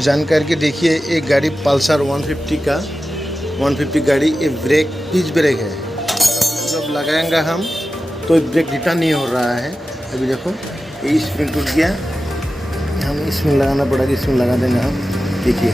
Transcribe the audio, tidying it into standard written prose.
जानकर के देखिए, एक गाड़ी पल्सर 150 का 150 गाड़ी, ये ब्रेक पिच ब्रेक है। जब लगाएंगे हम तो ब्रेक रिटर्न नहीं हो रहा है। अभी देखो ये स्प्रिंग टूट गया, हम इसमें लगाना पड़ेगा, इसमें लगा देंगे हम। देखिए